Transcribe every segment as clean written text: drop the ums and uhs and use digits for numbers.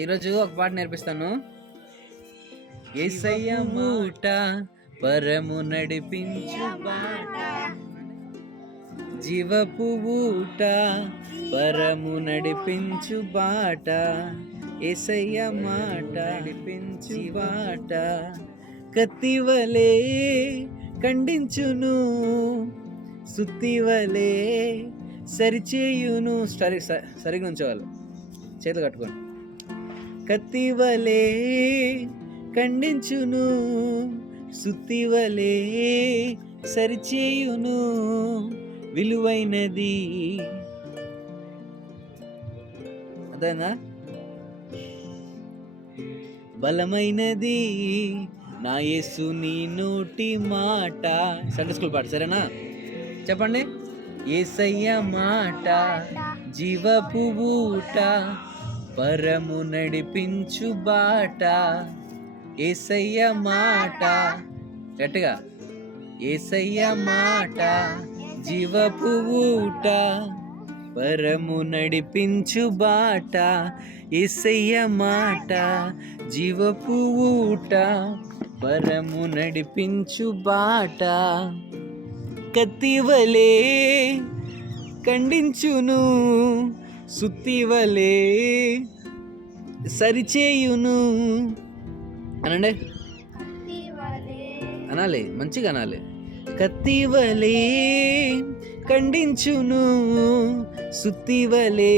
ఈరోజు ఒక పాట నేర్పిస్తాను. యేసయ్య మూట పరము నడిపించు బాట, జీవపు ఊట పరము నడిపించు బాట, యేసయ్య మాట నడిపించు బాట, కత్తివలే ఖండించును, సుత్తివలే సరిచేయును. సరిగా ఉంచేవాళ్ళు చేతులు కట్టుకొని. కత్తివలే ఖండించును, సుత్తివలే సరిచేయును, విలువైనది అదేనా బలమైనది నా యేసు నీ నోటి మాట. సండే స్కూల్ పాట సరేనా? చెప్పండి. యేసయ్య మాట జీవపు ఊట పరము నడిపించు బాట, యేసయ్య మాట గట్టిగా, యేసయ్య మాట జీవపు ఊట పరము నడిపించు బాట, యేసయ్య మాట జీవపు ఊట పరము నడిపించు బాట, కత్తివలే ఖండించును, సుత్తివలే సరిచేయును. అనండి, అనాలి, మంచిగా అనాలి. కత్తివలే ఖండించును, సుత్తివలే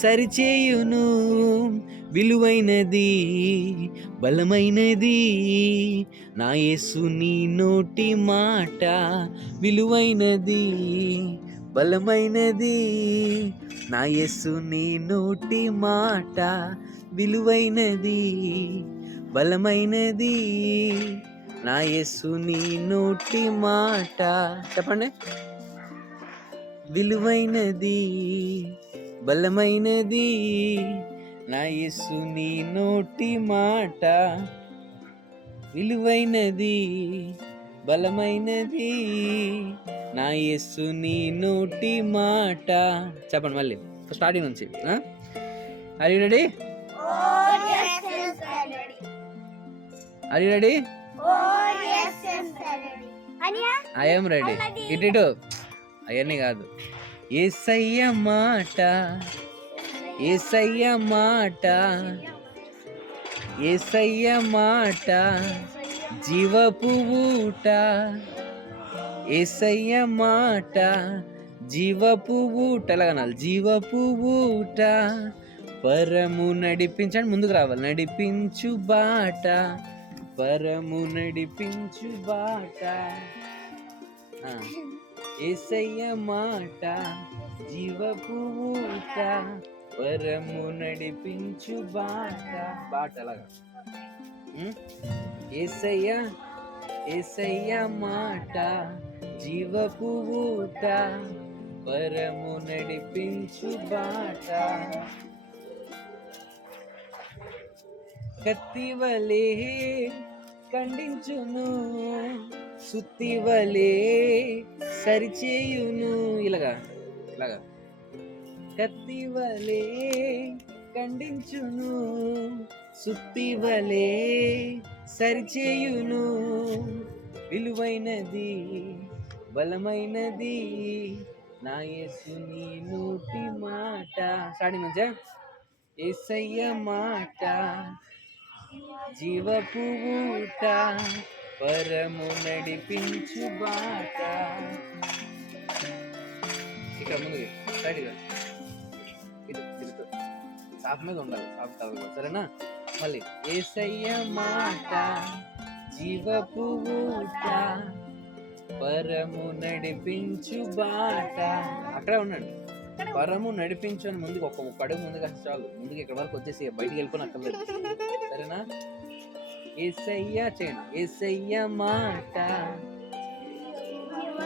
సరిచేయును, విలువైనది బలమైనది నా యేసు నీ నోటి మాట, విలువైనది బలమైనది నా యేసు నీ నోటి మాట, విలువైనది బలమైనది నా యేసు నీ నోటి మాట. చెప్పండి. విలువైనది బలమైనది నా యేసు నీ నోటి మాట, విలువైనది బలమైనది నా యేసు నీ నోటి మాట. చెప్పండి మళ్ళీ స్టార్టింగ్ నుంచి. Are you ready? Are you ready? I am ready. ఇటు అవన్నీ కాదు. యేసయ్య మాట, యేసయ్య మాట, యేసయ్య మాట జీవపు ఊట, యేసయ్య మాట జీవపు ఊట. ఎలాగనాలి? జీవపు ఊట పరము నడిపించండి, ముందుకు రావాలి. నడిపించు బాట పరము నడిపించు బాట, యేసయ్య మాట జీవపు ఊట పరము నడిపించు బాట. బాట అలాగా. యేసయ్య, యేసయ్య మాట జీవపు ఊట పరము నడిపించు బాట, కత్తివలే ఖండించును, సుత్తివలే సరిచేయును. ఇలాగా ఇలాగా. కత్తివలే ఖండించును, సుత్తివలే సరిచేయును, విలువైనది బలమైనది నా యేసు నీ నోటి మాట. స్టార్టింగ్ నుంచే. యేసయ్య మాట జీవపు ఊట పరము నడిపించు బాట. ఇక్కడ ముందు సైడ్గా తిరుగుతూ సాఫ్ మీద ఉండాలి, సాఫ్ కాదు సరేనా? మళ్ళీ యేసయ్య మాట జీవపు ఊట పరము నడిపించు బాట. అక్కడే ఉండండి. పరము నడిపించు అని ముందుకు ఒక అడుగు ముందుగా చాలు. ముందుకు ఇక్కడ వరకు వచ్చేసి బయటికి వెళ్ళిపోయిన అక్కర్లేదు సరేనా? యేసయ్య చేయండి. యేసయ్య మాట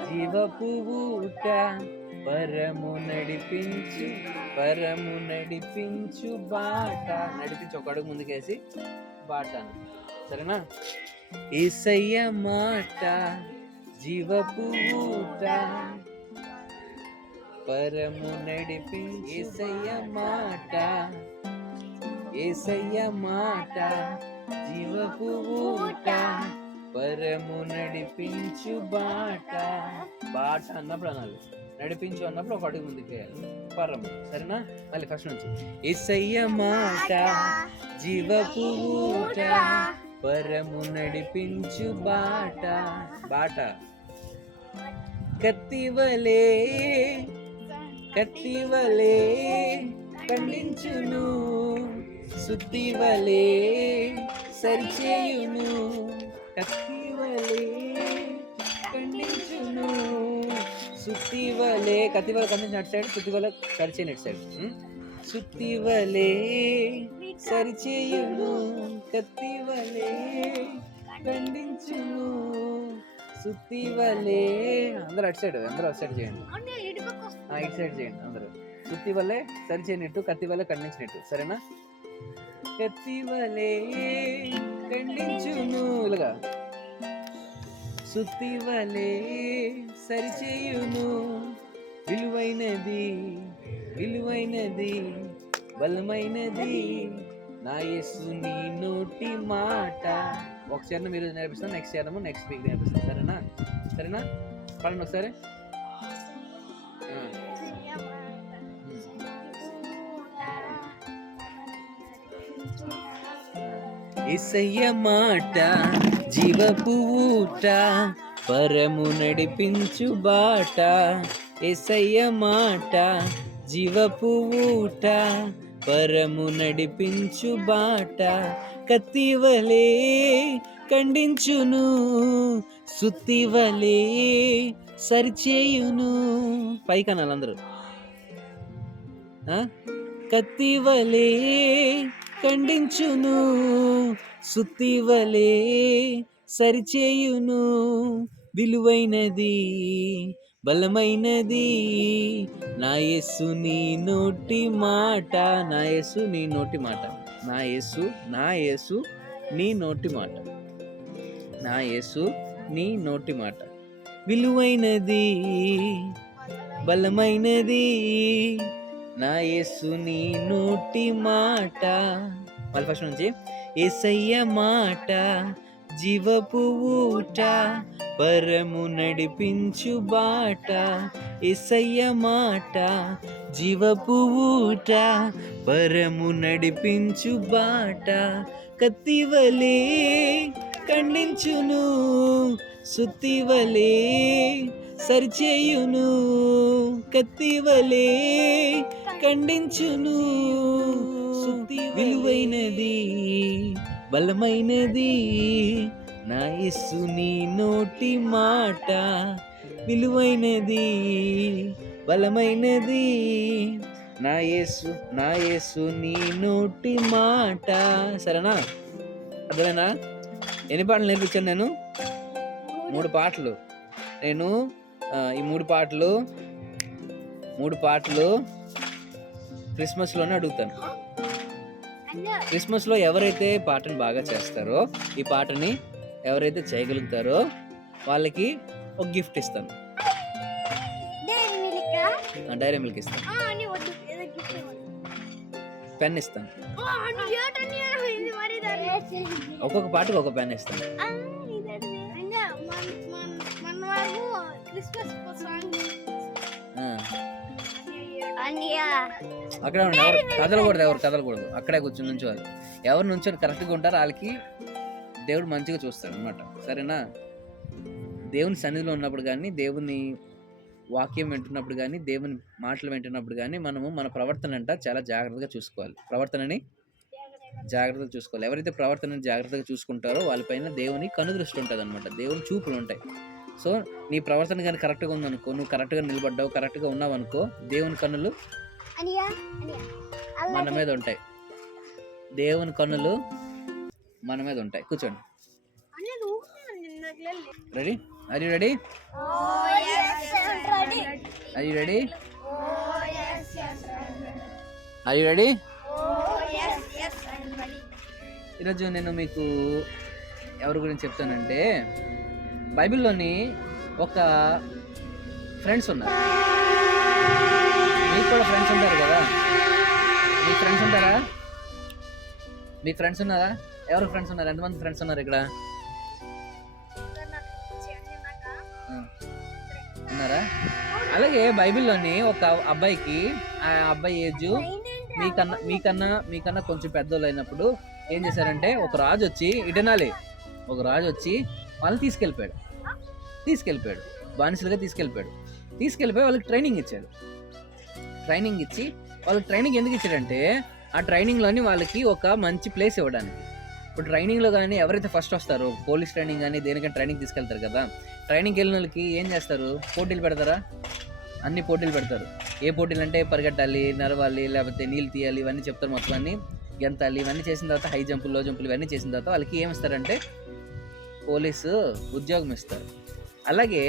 జీవపు ఊట పరము నడిపించు, పరము నడిపించు బాట. నడిపించి ఒక అడుగు ముందుకేసి బాట సరేనా? యేసయ్య మాట జీవపు ఊట పరము నడిపించు, యేసయ్య మాట యేసయ్య మాట జీవపు ఊట, పరము నడిపించు బాట. బాట అన్నప్పుడు అనాలి, నడిపించు అన్నప్పుడు ఒక అడుగు ముందుకు వేయాలి. పరము, సరేనా? మళ్ళీ ఫస్ట్ నుంచి. యేసయ్య మాట జీవపు ఊట, పరము నడిపించు బాట. బాట కత్తివలే కత్తివలే ఖండించును, సుత్తివలే సరిచేయును. కత్తివలే ఖండించును, సుత్తివలే, కత్తివల ఖండించిన అటు సైడ్, సుత్తివల సరిచేయని ఇటు సైడ్. సుత్తివలే సరిచేయును, కత్తివలే ఖండించును, సుత్తివలే. అందరూ అటు సైడ్, అందరూ అటు సైడ్ చేయండి, ఇటు సైడ్ చేయండి అందరూ. సుత్తివలే సరిచేయనిట్టు, కత్తివలే ఖండించినట్టు, సరేనా? కత్తివలే ఖండించును, ఇలాగా. సుత్తివలే సరిచేయును, విలువైనది విలువైనది బలమైనది నా యేసు నీ నోటి మాట. ఒక చరణం మీరు నేర్పిస్తాను, నెక్స్ట్ చరణము నెక్స్ట్ వీక్ నేర్పిస్తాను, సరేనా? సరేనా? పడండి ఒకసారి. యేసయ్య మాట జీవపు ఊట, పరము నడిపించు బాట. యేసయ్య మాట జీవపు ఊట, పరము నడిపించు బాట. కత్తివలే ఖండించును, సుత్తివలే సరిచేయును. పైకనాలు అందరూ. కత్తివలే ఖండించును, సుత్తివలే సరిచేయును, విలువైనది బలమైనది నా యేసు నీ నోటి మాట. నా యేసు నీ నోటి మాట. నా యేసు నీ నోటి మాట. నా యేసు నీ నోటి మాట. విలువైనది బలమైనది నా యేసు నీ నోటి మాట. మళ్ళీ ఫస్ట్ నుంచి. యేసయ్య మాట జీవపు ఊట, పరము నడిపించు బాట. యేసయ్య మాట జీవపు ఊట, పరము నడిపించు బాట. కత్తివలే ఖండించును, సుత్తివలే సరిచేయును. కత్తివలే ఖండించును, విలువైనది బలమైనది నా యేసు నీ నోటి మాట. విలువైనది బలమైనది నా యేసు నీ నోటి మాట. సరేనా? అర్థమేనా? ఎన్ని పాటలు నేర్పించాను నేను? 3 పాటలు. నేను ఈ 3 పాటలు క్రిస్మస్లోనే అడుగుతాను. క్రిస్మస్లో ఎవరైతే పాటను బాగా చేస్తారో, ఈ పాటని ఎవరైతే చేయగలుగుతారో వాళ్ళకి ఒక గిఫ్ట్ ఇస్తాను. డైరీ మిల్క్ ఇస్తాను, పెన్ ఇస్తాను, ఒక్కొక్క పాటకు ఒక పెన్ ఇస్తాను. అక్కడే ఉండి ఎవరు కదలకూడదు. అక్కడే కూర్చొని నుంచోవాలి. ఎవరు నుంచొని కరెక్ట్గా ఉంటారో వాళ్ళకి దేవుడు మంచిగా చూస్తాడు అనమాట, సరేనా? దేవుని సన్నిధిలో ఉన్నప్పుడు కానీ, దేవుని వాక్యం వింటున్నప్పుడు కానీ, దేవుని మాటలు వింటున్నప్పుడు కానీ మనము మన ప్రవర్తన చాలా జాగ్రత్తగా చూసుకోవాలి. ప్రవర్తనని జాగ్రత్తగా చూసుకోవాలి. ఎవరైతే ప్రవర్తనని జాగ్రత్తగా చూసుకుంటారో వాళ్ళపైన దేవుని కనుదృష్టి ఉంటుంది అనమాట, దేవుని చూపులు ఉంటాయి. సో నీ ప్రవర్తన కానీ కరెక్ట్గా ఉందనుకో, నువ్వు కరెక్ట్గా నిలబడ్డావు, కరెక్ట్గా ఉన్నావు అనుకో, దేవుని కన్నులు మన మీద ఉంటాయి. దేవుని కన్నులు మన మీద ఉంటాయి. కూర్చోండి. Ready? Are you ready? Are you ready? Are you ready? ఈరోజు నేను మీకు ఎవరి గురించి చెప్తానంటే, బైబిల్లోని ఒక ఫ్రెండ్స్ ఉన్నారు. మీకు కూడా ఫ్రెండ్స్ ఉంటారు కదా? మీకు ఫ్రెండ్స్ ఉంటారా? మీ ఫ్రెండ్స్ ఉన్నారా? ఎవరు ఫ్రెండ్స్ ఉన్నారు? ఎంతమంది ఫ్రెండ్స్ ఉన్నారు ఇక్కడ? ఉన్నారా? అలాగే బైబిల్లోని ఒక అబ్బాయికి, ఆ అబ్బాయి ఏజ్ మీకన్నా కొంచెం పెద్దోళ్ళు అయినప్పుడు ఏం చేశారంటే, ఒక రాజు వచ్చి వాళ్ళని తీసుకెళ్ళిపోయాడు, బానిసలుగా తీసుకెళ్ళిపోయి వాళ్ళకి ట్రైనింగ్ ఇచ్చాడు. వాళ్ళకి ట్రైనింగ్ ఎందుకు ఇచ్చాడంటే, ఆ ట్రైనింగ్లోని వాళ్ళకి ఒక మంచి ప్లేస్ ఇవ్వడానికి. ఇప్పుడు ట్రైనింగ్లో కానీ ఎవరైతే ఫస్ట్ వస్తారో, పోలీస్ ట్రైనింగ్ కానీ దేనికైనా ట్రైనింగ్ తీసుకెళ్తారు కదా, ట్రైనింగ్కి వెళ్ళిన వాళ్ళకి ఏం చేస్తారు? పోటీలు పెడతారా? అన్ని పోటీలు పెడతారు. ఏ పోటీలు అంటే పరిగెట్టాలి, నడవాలి, లేకపోతే నీళ్ళు తీయాలి, ఇవన్నీ చెప్తారు. మొత్తం అన్ని గెంతాలి, ఇవన్నీ చేసిన తర్వాత హై జంపులు, లో జంపులు ఇవన్నీ చేసిన తర్వాత వాళ్ళకి ఏమిస్తారంటే పోలీసు ఉద్యోగం ఇస్తారు. అలాగే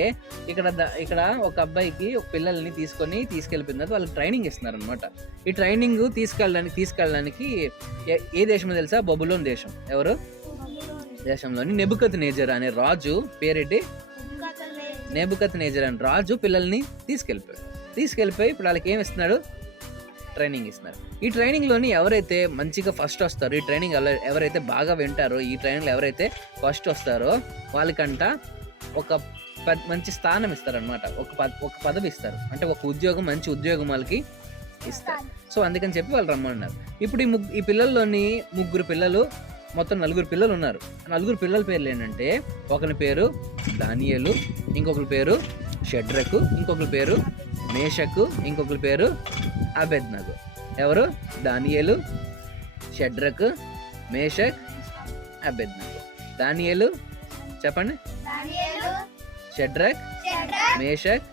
ఇక్కడ ఒక అబ్బాయికి ఒక పిల్లల్ని తీసుకెళ్ళిపోయిన తర్వాత వాళ్ళకి ట్రైనింగ్ ఇస్తున్నారు అనమాట. ఈ ట్రైనింగ్ తీసుకెళ్ళడానికి ఏ దేశమో తెలుసా? బబులోన్ దేశం. ఎవరు దేశంలోని నెబుకద్నెజర్ అనే రాజు పేరేంటి? నెబుకద్నెజర్ అనే రాజు పిల్లల్ని తీసుకెళ్ళిపోయి ఇప్పుడు వాళ్ళకి ఏమి ఇస్తున్నాడు? ట్రైనింగ్ ఇస్తున్నారు. ఈ ట్రైనింగ్లోని ఎవరైతే మంచిగా ఫస్ట్ వస్తారో, ఈ ట్రైనింగ్ ఎవరైతే బాగా వింటారో, ఈ ట్రైనింగ్లో ఎవరైతే ఫస్ట్ వస్తారో వాళ్ళకంట ఒక మంచి స్థానం ఇస్తారనమాట. ఒక పదవి ఇస్తారు, అంటే ఒక ఉద్యోగం, మంచి ఉద్యోగం వాళ్ళకి ఇస్తారు. సో అందుకని చెప్పి వాళ్ళు రమ్మన్నారు. ఇప్పుడు ఈ పిల్లల్లోని మొత్తం 4 పిల్లలు ఉన్నారు. 4 పిల్లల పేర్లు ఏంటంటే, ఒకరి పేరు దానియేలు, ఇంకొకరి పేరు షడ్రకు, ఇంకొకరి పేరు మేషకు, ఇంకొకరి పేరు అబేద్నగో. ఎవరు? దానియేలు, షడ్రకు, మేషక్, అబేద్నగో. దానియేలు చెప్పండి. షడ్రక్, మేషక్,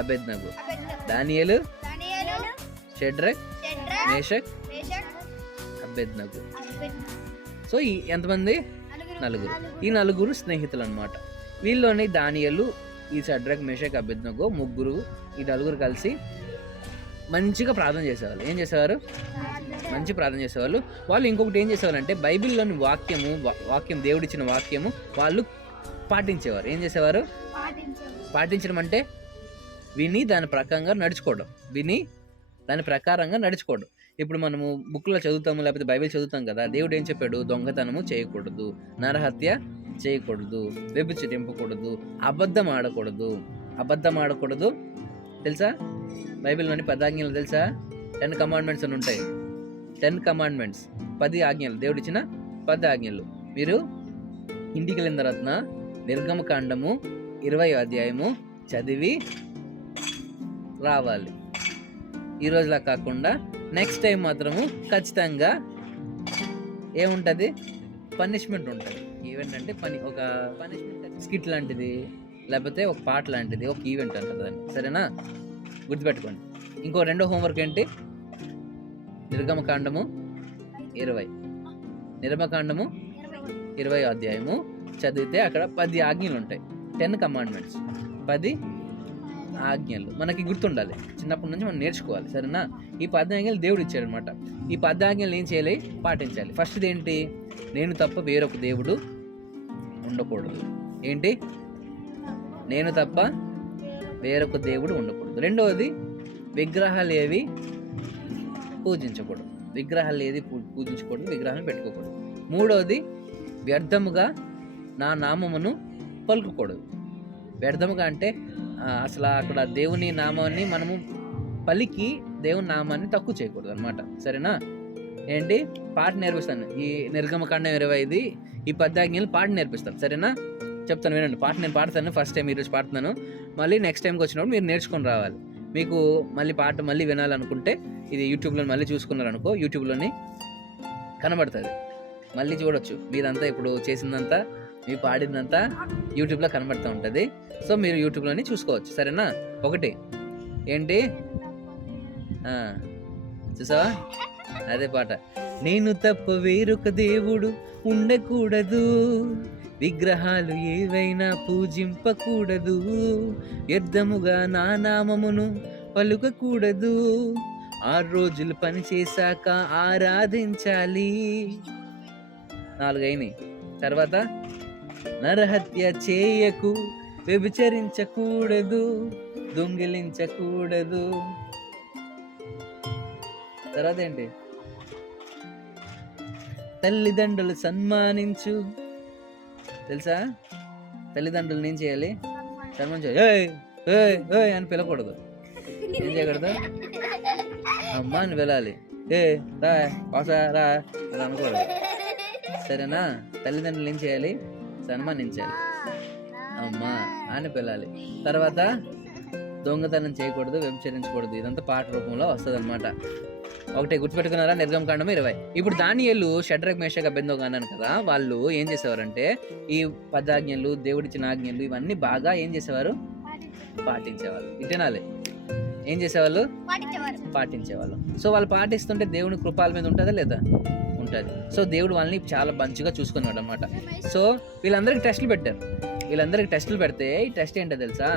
అబేద్నగో. దానియేలు, షడ్రక్, మేషక్, అబేద్నగో. సో ఈ ఎంతమంది? 4. ఈ 4 స్నేహితులు అనమాట. వీళ్ళలోని దానియేలు, ఈ షడ్రక్, మేషక్, అబేద్నగో ఈ 4 కలిసి మంచిగా ప్రార్థన చేసేవాళ్ళు. ఏం చేసేవారు? మంచి ప్రార్థన చేసేవాళ్ళు. వాళ్ళు ఇంకొకటి ఏం చేసేవాళ్ళంటే, బైబిల్లోని వాక్యం దేవుడిచ్చిన వాక్యము వాళ్ళు పాటించేవారు. ఏం చేసేవారు? పాటించడం అంటే విని దాని ప్రకారంగా నడుచుకోవడం. ఇప్పుడు మనము బుక్లో చదువుతాము, లేకపోతే బైబిల్ చదువుతాం కదా, దేవుడు ఏం చెప్పాడు? దొంగతనము చేయకూడదు, నరహత్య చేయకూడదు, వ్యభిచరింపకూడదు, అబద్ధం ఆడకూడదు. తెలుసా? బైబిల్లోని 10 ఆజ్ఞలు తెలుసా? 10 కమాండ్మెంట్స్ అని ఉంటాయి. 10 కమాండ్మెంట్స్, 10 ఆజ్ఞలు, దేవుడిచ్చిన 10 ఆజ్ఞలు. మీరు ఇంటికి వెళ్ళిన తర్వాత నిర్గమకాండము 20వ అధ్యాయము చదివి రావాలి. ఈరోజులా కాకుండా నెక్స్ట్ టైం మాత్రము ఖచ్చితంగా ఏముంటుంది? పనిష్మెంట్ ఉంటుంది. ఈవెంట్ అంటే ఒక పనిష్మెంట్, స్కిట్ లాంటిది, లేకపోతే ఒక పాట లాంటిది, ఒక ఈవెంట్ అంటుంది దాన్ని. సరేనా? గుర్తుపెట్టుకోండి. ఇంకో రెండో హోంవర్క్ ఏంటి? నిర్గమకాండము 20వ అధ్యాయము చదివితే అక్కడ 10 ఆజ్ఞలు ఉంటాయి. 10 కమాండ్మెంట్స్, 10 ఆజ్ఞలు మనకి గుర్తుండాలి. చిన్నప్పటి నుంచి మనం నేర్చుకోవాలి. సరేనా? ఈ 10 ఆజ్ఞలు దేవుడు ఇచ్చాడు అనమాట. ఈ 10 ఆజ్ఞలు ఏం చేయాలి? పాటించాలి. ఫస్ట్ది ఏంటి? నేను తప్ప వేరొక దేవుడు ఉండకూడదు. ఏంటి? నేను తప్ప వేరొక దేవుడు ఉండకూడదు. రెండవది, విగ్రహాలు ఏవి పూజించకూడదు. విగ్రహాలు పెట్టుకోకూడదు. మూడవది, వ్యర్థముగా నా నామమును పలుకకూడదు. వ్యర్థముగా అంటే అసలు అక్కడ దేవుని నామాన్ని మనము పలికి దేవుని నామాన్ని తక్కువ చేయకూడదు అనమాట. సరేనా? ఏంటి? పాట నేర్పిస్తాను. ఈ నిర్గమకాండం 25 ఈ 10 ఆజ్ఞలు పాట నేర్పిస్తాను. సరేనా? చెప్తాను, వినండి. పాట నేను పాడతాను. ఫస్ట్ టైం ఈరోజు పాడుతున్నాను. మళ్ళీ నెక్స్ట్ టైంకి వచ్చినప్పుడు మీరు నేర్చుకొని రావాలి. మీకు మళ్ళీ పాట వినాలనుకుంటే ఇది యూట్యూబ్లో మళ్ళీ చూసుకున్నారనుకో, యూట్యూబ్లోని కనబడుతుంది. మళ్ళీ చూడొచ్చు. మీరంతా ఇప్పుడు చేసిందంతా, మీ పాడిందంతా యూట్యూబ్లో కనబడుతూ ఉంటుంది. సో మీరు యూట్యూబ్లోని చూసుకోవచ్చు. సరేనా? ఒకటి ఏంటి? చూసావా? అదే పాట. నేను తప్ప వేరొక దేవుడు ఉండకూడదు, విగ్రహాలు ఏవైనా పూజింపకూడదు, వ్యర్థముగా నా నామమును పలుకకూడదు, 6 రోజులు పని చేశాక ఆరాధించాలి. 4 అయినాయి. తర్వాత నరహత్య చేయకు, వ్యభిచరించకూడదు, దొంగిలించకూడదు. తర్వాత ఏంటి? తల్లిదండ్రులు సన్మానించు. తెలుసా? తల్లిదండ్రులు ఏం చేయాలి? సన్మానించాలి. ఏయ్ ఏయ్ ఏయ్ అని పిలకూడదు. ఏం చేయకూడదు? అమ్మ అని పిలాలి. రా వాసా రా అని అనకూడదు. సరేనా? తల్లిదండ్రులు ఏం చేయాలి? సన్మానించాలి. అమ్మా అని పిలాలి. తర్వాత దొంగతనం చేయకూడదు, వ్యభిచరించకూడదు. ఇదంతా పాట రూపంలో వస్తుంది అనమాట. ఒకటే గుర్తుపెట్టుకున్నారా? నిర్గమకాండం 20. ఇప్పుడు దానియేలు, షడ్రక్, మేషక్, అబేద్నెగో అన్నాను కదా, వాళ్ళు ఏం చేసేవారంటే ఈ 10 ఆజ్ఞలు, దేవుడిచ్చిన ఆజ్ఞలు ఇవన్నీ బాగా ఏం చేసేవారు? పాటించేవాళ్ళు. ఇటనాలి ఏం చేసేవాళ్ళు? పాటించేవాళ్ళు. సో వాళ్ళు పాటిస్తుంటే దేవుని కృపాల మీద ఉంటుందా లేదా? ఉంటుంది. సో దేవుడు వాళ్ళని చాలా మంచిగా చూసుకున్నాడు అనమాట. సో వీళ్ళందరికీ టెస్టులు పెడితే ఈ టెస్ట్ ఏంటో తెలుసా?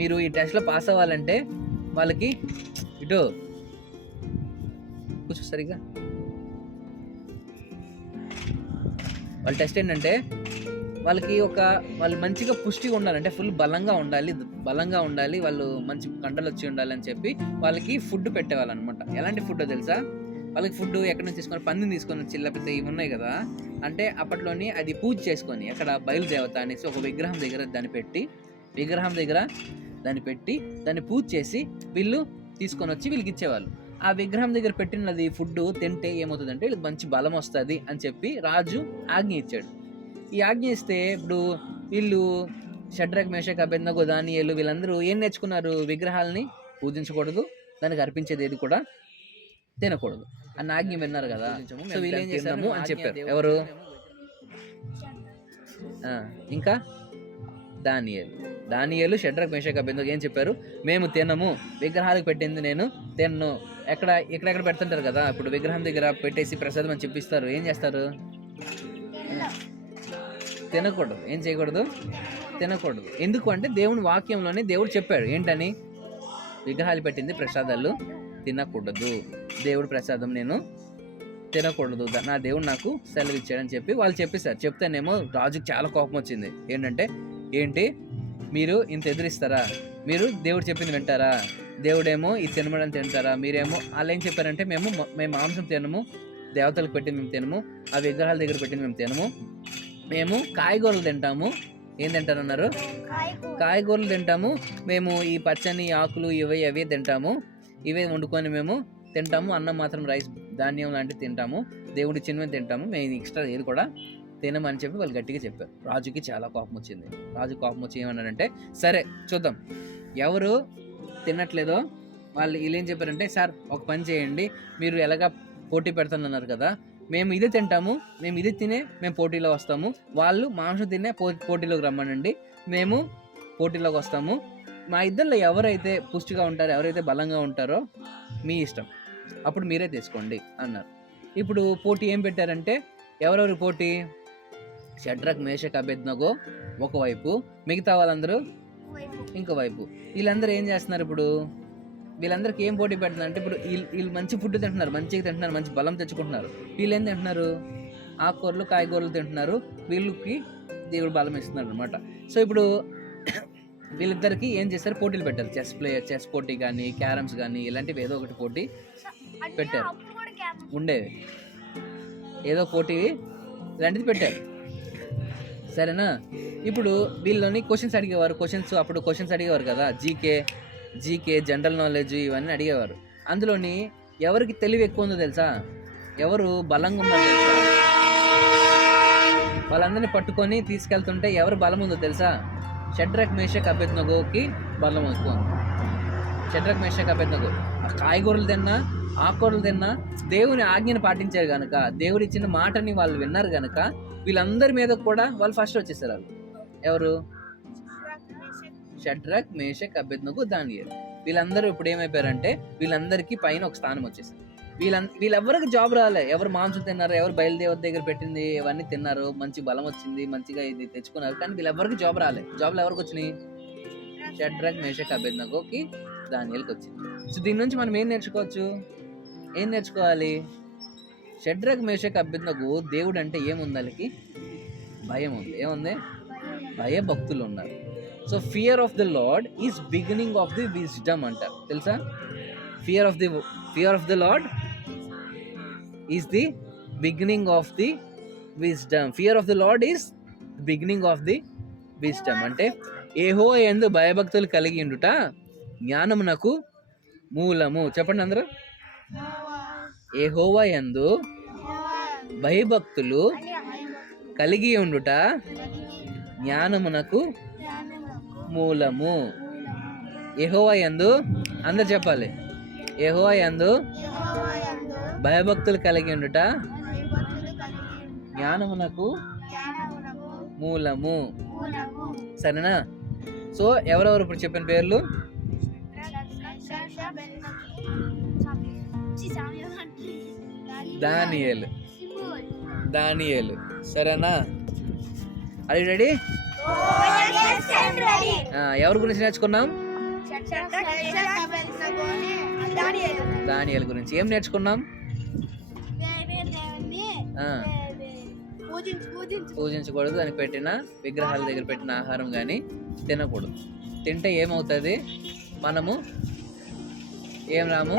మీరు ఈ టెస్ట్లో పాస్ అవ్వాలంటే వాళ్ళకి ఇటు కూర్చో సరిగ్గా. వాళ్ళ టెస్ట్ ఏంటంటే వాళ్ళు మంచిగా పుష్టిగా ఉండాలంటే ఫుల్ బలంగా ఉండాలి, వాళ్ళు మంచి కండలు వచ్చి ఉండాలి అని చెప్పి వాళ్ళకి ఫుడ్ పెట్టేవాళ్ళు అనమాట. ఎలాంటి ఫుడ్ తెలుసా? వాళ్ళకి ఫుడ్ ఎక్కడి నుంచి తీసుకొని, పందిని తీసుకొని వచ్చి, లేకపోతే ఇవి ఉన్నాయి కదా, అంటే అప్పట్లోని అది పూజ చేసుకొని అక్కడ బయలుదేవత అనేసి ఒక విగ్రహం దగ్గర దాన్ని పెట్టి దాన్ని పూజ చేసి వీళ్ళు తీసుకొని వచ్చి వీళ్ళకి ఇచ్చేవాళ్ళు. ఆ విగ్రహం దగ్గర పెట్టినది ఫుడ్ తింటే ఏమవుతుందంటే వీళ్ళకి మంచి బలం వస్తుంది అని చెప్పి రాజు ఆజ్ఞ ఇచ్చాడు. ఈ ఆజ్ఞ ఇస్తే ఇప్పుడు వీళ్ళు షడ్రక్, మేషక్, అబేద్నెగో, దానియేలు వీళ్ళందరూ ఏం నేర్చుకున్నారు? విగ్రహాలని పూజించకూడదు, దానికి అర్పించేది ఏది కూడా తినకూడదు అన్న ఆజ్ఞ విన్నారు కదా. సో వీళ్ళు ఏం చేశాము అని చెప్పారు. ఎవరు? ఇంకా దానియేలు, షడ్రక్, మేషక్, అబేద్నెగో ఏం చెప్పారు? మేము తినము, విగ్రహాలకు పెట్టింది నేను తిన్ను. ఎక్కడెక్కడ పెడుతుంటారు కదా, ఇప్పుడు విగ్రహం దగ్గర పెట్టేసి ప్రసాదం అని చెప్పిస్తారు. ఏం చేస్తారు? తినకూడదు. ఏం చేయకూడదు? తినకూడదు. ఎందుకు అంటే దేవుని వాక్యంలోనే దేవుడు చెప్పాడు ఏంటని? విగ్రహాలు పెట్టింది ప్రసాదాలు తినకూడదు, దేవుడు ప్రసాదం నేను తినకూడదు, నా దేవుడు నాకు సెలవు ఇచ్చాడని చెప్పి వాళ్ళు చెప్పేశారు. చెప్తేనేమో రాజుకి చాలా కోపం వచ్చింది. ఏంటి మీరు ఇంత ఎదిరిస్తారా? మీరు దేవుడు చెప్పింది వింటారా? దేవుడేమో ఇది తినమని తింటారా? మీరేమో వాళ్ళు ఏం చెప్పారంటే మేము మాంసం తినము, దేవతలకు పెట్టింది మేము తినము, ఆ విగ్రహాల దగ్గర పెట్టింది మేము తినము, మేము కాయగూరలు తింటాము. ఏం తింటారన్నారు? కాయగూరలు తింటాము. మేము ఈ పచ్చని ఆకులు అవి తింటాము, ఇవే వండుకొని మేము తింటాము. అన్నం మాత్రం రైస్, ధాన్యం లాంటివి తింటాము, దేవుడి చిన్నవి తింటాము, మేము ఎక్స్ట్రా ఏది కూడా తినమని చెప్పి వాళ్ళు గట్టిగా చెప్పారు. రాజుకి చాలా కోపం వచ్చింది. రాజు కోపం వచ్చి ఏమన్నారంటే, సరే చూద్దాం ఎవరు తినట్లేదో వీళ్ళు ఏం చెప్పారంటే, సార్ ఒక పని చేయండి, మీరు ఎలాగా పోటీ పెడతానన్నారు కదా, మేము ఇది తింటాము, మేము ఇది తినే మేము పోటీలో వస్తాము, వాళ్ళు మాంసం తినే పోటీలోకి రమ్మనండి, మేము పోటీలోకి వస్తాము, మా ఇద్దరిలో ఎవరైతే పుష్టిగా ఉంటారో, ఎవరైతే బలంగా ఉంటారో మీ ఇష్టం, అప్పుడు మీరే తీసుకోండి అన్నారు. ఇప్పుడు పోటీ ఏం పెట్టారంటే, ఎవరెవరు పోటీ? షడ్రక్, మేషక్, అబేద్నెగో ఒకవైపు, మిగతా వాళ్ళందరూ ఇంకోవైపు. వీళ్ళందరూ ఏం చేస్తున్నారు? ఇప్పుడు వీళ్ళందరికీ ఏం పోటీ పెడుతున్నారు అంటే, ఇప్పుడు వీళ్ళు మంచి ఫుడ్ తింటున్నారు, మంచిగా తింటున్నారు, మంచి బలం తెచ్చుకుంటున్నారు. వీళ్ళు ఏం తింటున్నారు? ఆకుకూరలు, కాయగూరలు తింటున్నారు. వీళ్ళకి దేవుడు బలం ఇస్తున్నారు అనమాట. సో ఇప్పుడు వీళ్ళిద్దరికి ఏం చేస్తారు? పోటీలు పెట్టారు. చెస్ పోటీ కానీ, క్యారమ్స్ కానీ, ఇలాంటివి ఏదో ఒకటి పోటీ పెట్టారు. ఉండేవి ఏదో పోటీ ఇలాంటిది పెట్టారు. సరేనా? ఇప్పుడు వీళ్ళని క్వశ్చన్స్ అడిగేవారు కదా, జీకే జనరల్ నాలెడ్జ్ ఇవన్నీ అడిగేవారు. అందులోని ఎవరికి తెలివి ఎక్కువ ఉందో తెలుసా? ఎవరు బలంగా ఉన్నారో తెలుసా? వాళ్ళందరినీ పట్టుకొని తీసుకెళ్తుంటే ఎవరు బలం ఉందో తెలుసా? షడ్రక్, మేషక్, అబేద్నెగోకి బలం ఎక్కువ ఉంది. షడ్రక్, మేషక్, అబేద్నెగో కాయగూరలు తిన్నా, ఆకుకూరలు తిన్నా, దేవుని ఆజ్ఞను పాటించారు కనుక, దేవుడు ఇచ్చిన మాటని వాళ్ళు విన్నారు కనుక, వీళ్ళందరి మీద కూడా వాళ్ళు ఫస్ట్ వచ్చేసారు. వాళ్ళు ఎవరు? షడ్రక్, మేషక్, అబేద్నెగో, దానియేలు. వీళ్ళందరూ ఇప్పుడు ఏమైపోయారంటే, వీళ్ళందరికీ పైన ఒక స్థానం వచ్చేసింది. వీళ్ళెవరికి జాబ్ రాలే. ఎవరు మాంసం తిన్నారు, ఎవరు బయలుదేవత దగ్గర పెట్టింది ఇవన్నీ తిన్నారు, మంచి బలం వచ్చింది, మంచిగా ఇది తెచ్చుకున్నారు. కానీ వీళ్ళెవరికి జాబ్ రాలే. జాబ్లు ఎవరికి వచ్చినాయి? షడ్రక్, మేషక్, అబేద్నెగోకి, దానియేలుకి వచ్చింది. సో దీని నుంచి మనం ఏం నేర్చుకోవాలి? షడ్రక్, మేషక్, అబేద్నెగో దేవుడు అంటే ఏముంది? వాళ్ళకి భయం ఉంది. ఏముంది? భయభక్తులు ఉన్నారు. So fear of the lord is beginning of the wisdom అంటారు. తెలుసా? Fear of the fear of the lord is the beginning of the wisdom. Fear of the lord is beginning of the wisdom. అంటే యెహోవా యందు భయభక్తులు కలిగి ఉండుట జ్ఞానమునకు మూలము. చెప్పండి అందరూ. యెహోవా యందు భయభక్తులు కలిగి ఉండుట జ్ఞానమునకు మూలము. యెహోవా యందు, అందరు చెప్పాలి, యెహోవా యందు భయభక్తులు కలిగి ఉండుట జ్ఞానమునకు మూలము. సరేనా? సో ఎవరెవరు ఇప్పుడు చెప్పిన పేర్లు? దానియేలు. సరేనా? అది రెడీ? ఎవరి గురించి నేర్చుకున్నాం? దానియేలు గురించి. ఏం నేర్చుకున్నాం? పూజించకూడదు, దానికి పెట్టిన విగ్రహాల దగ్గర పెట్టిన ఆహారం కానీ తినకూడదు. తింటే ఏమవుతుంది? మనము ఏం రాము,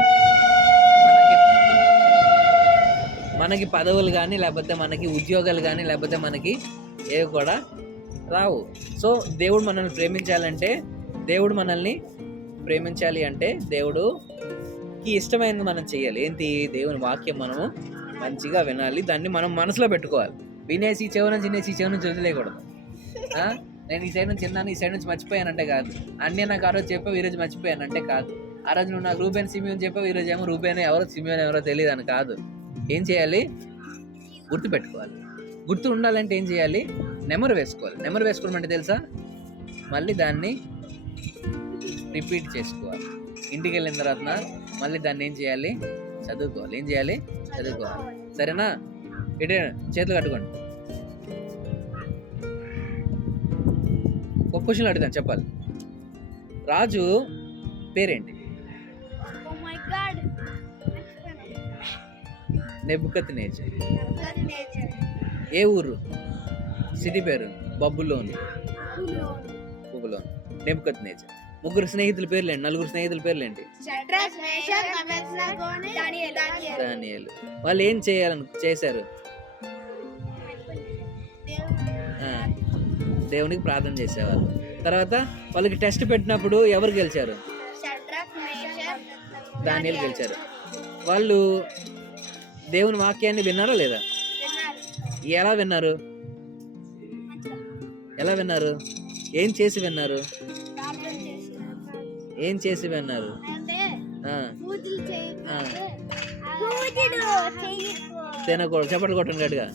మనకి పదవులు కానీ, లేకపోతే మనకి ఉద్యోగాలు కానీ, లేకపోతే మనకి ఏవి కూడా రావు. సో దేవుడు మనల్ని ప్రేమించాలి అంటే దేవుడికి ఇష్టమైనది మనం చేయాలి. ఏంటి? దేవుని వాక్యం మనము మంచిగా వినాలి, దాన్ని మనం మనసులో పెట్టుకోవాలి. వినేసి చెవి నుంచి వదిలేయకూడదు. నేను ఈ సైడ్ నుంచి విన్నాను, ఈ సైడ్ నుంచి మర్చిపోయానంటే కాదు. అన్నీ నాకు ఆ రోజు చెప్పావు, ఈరోజు మర్చిపోయానంటే కాదు. ఆ రోజు నువ్వు నాకు రూబేన్ సిమియోన్ చెప్పావు, ఈరోజు ఏమో రూబేన్ ఎవరో సిమియోన్ ఎవరో తెలియదు అని కాదు. ఏం చేయాలి? గుర్తు పెట్టుకోవాలి. గుర్తు ఉండాలంటే ఏం చేయాలి? నెమరు వేసుకోవాలి. నెమరు వేసుకోవడం అంటే తెలుసా? మళ్ళీ దాన్ని రిపీట్ చేసుకోవాలి. ఇంటికి వెళ్ళిన తర్వాత మళ్ళీ దాన్ని ఏం చేయాలి? చదువుకోవాలి. ఏం చేయాలి? చదువుకోవాలి. సరేనా? ఇటే చేతులు కట్టుకోండి. ఒక క్వశ్చన్ అడుగుతాను, చెప్పాలి. రాజు పేరేంటి? నెబుకద్నెజర్. ఏ ఊరు? సిటీ పేరు? బబులోను. నెబుకద్నెజర్. ముగ్గురు స్నేహితుల పేర్లేంటి? నలుగురు స్నేహితుల పేర్లేంటి? దానియేలు. వాళ్ళు ఏం చేశారు? దేవునికి ప్రార్థన చేసేవారు. తర్వాత వాళ్ళకి టెస్ట్ పెట్టినప్పుడు ఎవరు గెలిచారు? దానియేలు గెలిచారు. వాళ్ళు దేవుని వాక్యాన్ని విన్నారా లేదా? ఎలా విన్నారు? ఏం చేసి విన్నారు? తినకూడదు. చప్పట్లు కొట్టండి గట్టిగా.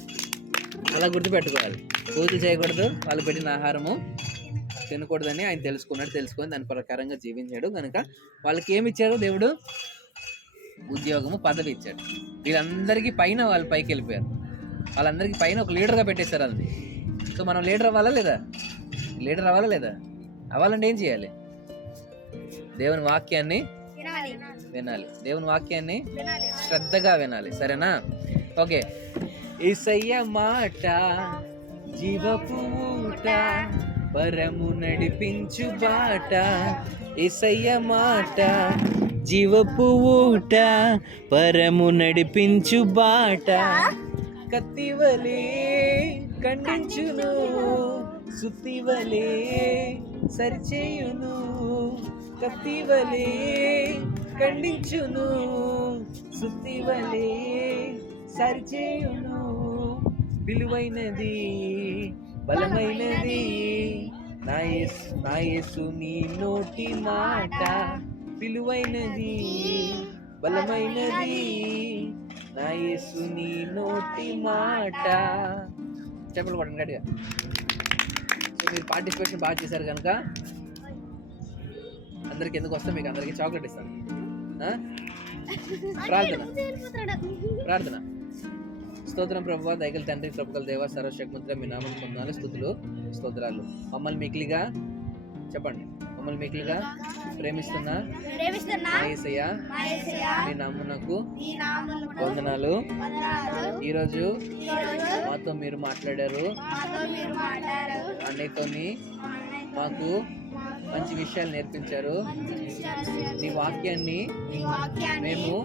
అలా గుర్తుపెట్టుకోవాలి. పూజలు చేయకూడదు, వాళ్ళు పెట్టిన ఆహారము తినకూడదని ఆయన తెలుసుకొని దాని ప్రకారంగా జీవించాడు. కనుక వాళ్ళకి ఏమి ఇచ్చాడు? దేవుడు ఉద్యోగము, పదవి ఇచ్చాడు. వీళ్ళందరికీ పైన వాళ్ళు పైకి వెళ్ళిపోయారు. వాళ్ళందరికీ పైన ఒక లీడర్గా పెట్టేశారు అది. సో మనం లీడర్ అవ్వాలా లేదా? అవ్వాలంటే ఏం చేయాలి? దేవుని వాక్యాన్ని వినాలి. దేవుని వాక్యాన్ని శ్రద్ధగా వినాలి. సరేనా? ఓకే. యేసయ్య మాట జీవపు ఊట, పరము నడిపించు బాట. యేసయ్య మాట జీవపు ఊట, పరము నడిపించు బాట. కత్తివలే ఖండించును, సుత్తివలే సరిచేయును. కత్తివలే ఖండించును, సుత్తివలే సరిచేయును. విలువైనది, బలమైనది నా యేసు నీ నోటి మాట. విలువైనది, బలమైనది నా యేసు నీ నోటి మాట. చెప్పలు పడండి గట్టిగా. మీరు పార్టిసిపేషన్ బాగా చేశారు కనుక అందరికి ఎందుకు వస్తే మీకు అందరికి చాక్లెట్ ఇస్తాను. ప్రార్థన. స్తోత్రం ప్రభువా, దయగల తండ్రి, కృపగల దేవా, సర్వశక్తిమంతుడా, మీ నామం పొందాలి స్తుతులు స్తోత్రాలు. మమ్మల్ని మిక్కిలిగా ప్రేమిస్తున్నా యేసయ్యా, మీ నామమునకు వందనాలు. ఈరోజు మాతో మీరు మాట్లాడారు. అన్నిటితోని మాకు మంచి విషయాలు నేర్పించారు. నీ వాక్యాన్ని మేము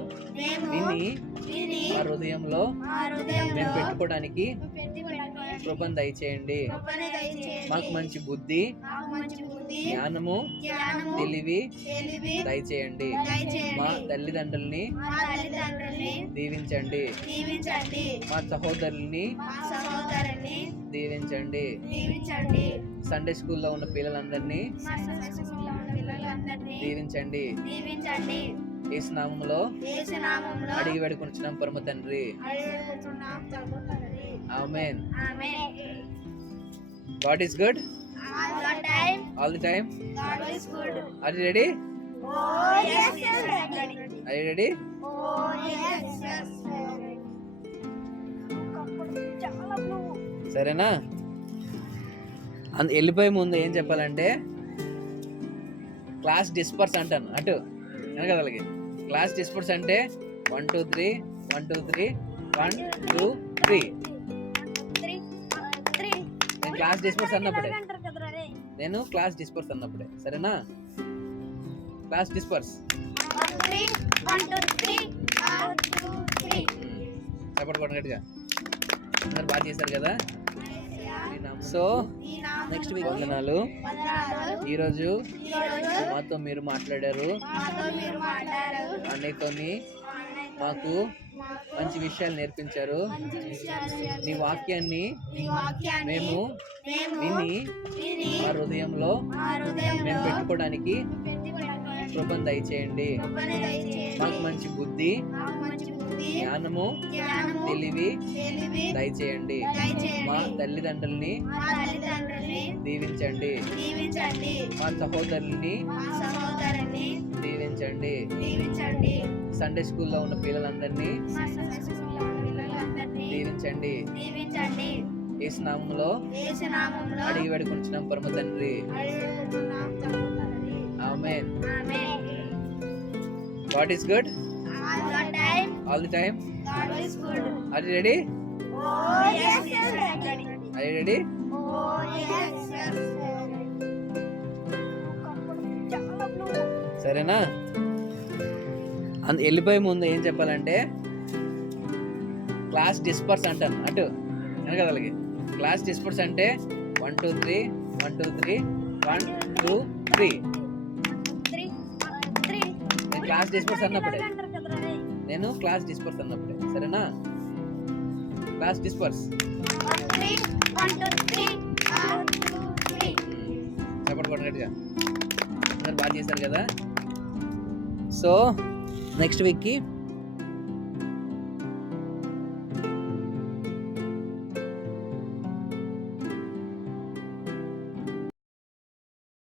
విని మా హృదయంలో మేము పెట్టుకోవడానికి కృపను దయచేయండి. మాకు మంచి బుద్ధి, జ్ఞానము, తెలివి దయచేయండి. మా తల్లిదండ్రుల్ని దీవించండి. మా సహోదరుల్ని దీవించండి. సండే స్కూల్లో ఉన్న పిల్లలందరినీ దీవించండి. యేసు నామములో అడిగి వేడుకొనుచున్నాం పరమ తండ్రి. ఆమేన్. God is good all the time. God is good. Are you ready? Oh yes, yes, ready. Are you ready? Oh yes, yes, ready. సరేనా? వెళ్ళిపోయే ముందు ఏం చెప్పాలంటే క్లాస్ డిస్పర్స్ అంటాను. అటు కదా అలాగే క్లాస్ డిస్పర్స్ అంటే 1 2 3 1 2 3 1 2 3. నేను క్లాస్ డిస్పర్స్ అన్నప్పుడే సరేనా? Class disperse. సపోర్ట్ కొట్టండి గట్టిగా. అందరు బాగా చేశారు కదా. సో నెక్స్ట్ వీక్ వందనాలు. ఈరోజు మాతో మీరు మాట్లాడారు. అన్నయ్యతోని మాకు మంచి విషయాలు నేర్పించారు. నీ వాక్యాన్ని మేము విని మా హృదయంలో మేము పెట్టుకోవడానికి కృపను దయచేయండి. మాకు మంచి బుద్ధి, జ్ఞానము, తెలివి దయచేయండి. మా తల్లిదండ్రుల్ని దీవించండి. మా సహోదరుల్ని దీవించండి. సండే స్కూల్లో ఉన్న పిల్లలందరినీ దీవించండి. యేసు నామములో అడిగి వేడుకొనుచున్నాం పరమ తండ్రి. ఆమేన్. God is good all the time. God is good. Are you ready? Oh yes, yes, ready. Are you ready? Oh yes, yes, ready. సరేనా? వెళ్ళిపోయే ముందు ఏం చెప్పాలంటే క్లాస్ డిస్పర్స్ అంటాను. అటు కదా అలాగే క్లాస్ డిస్పర్స్ అంటే 1 2 3 1 2 3 1 2 3. నేను క్లాస్ డిస్పర్స్ అన్నప్పుడే సరేనా? Class disperse. సపోర్ట్ కొట్టండి గట్టిగా. అందరు బాగా చేశారు కదా. సో నెక్స్ట్ వీక్కి